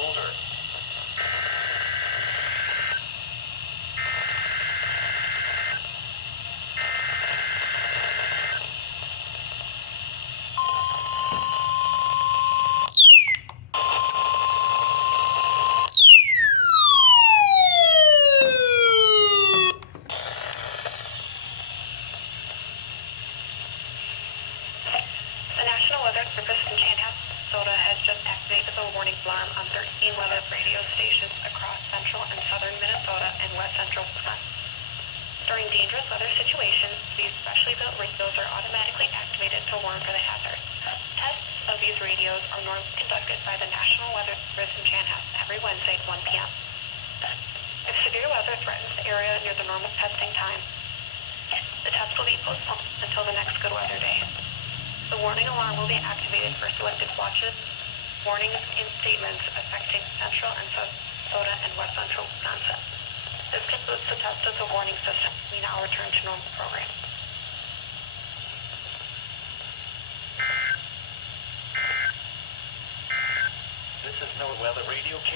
colder. The National Weather Service in Chanhassen, Minnesota has just activated the warning alarm on 13 weather radio stations across central and southern Minnesota and west central Wisconsin. During dangerous weather situations, these specially built radios are automatically activated to warn for the hazard. Tests of these radios are normally conducted by the National Weather Service in Chanhassen every Wednesday at 1 p.m. If severe weather threatens the area near the normal testing time, the test will be postponed until the next good weather day. The warning alarm will be activated for selected watches, warnings, and statements affecting central and southern Minnesota and west central Wisconsin. This concludes the test of the warning system. We now return to normal program. This is NOAA Weather Radio K.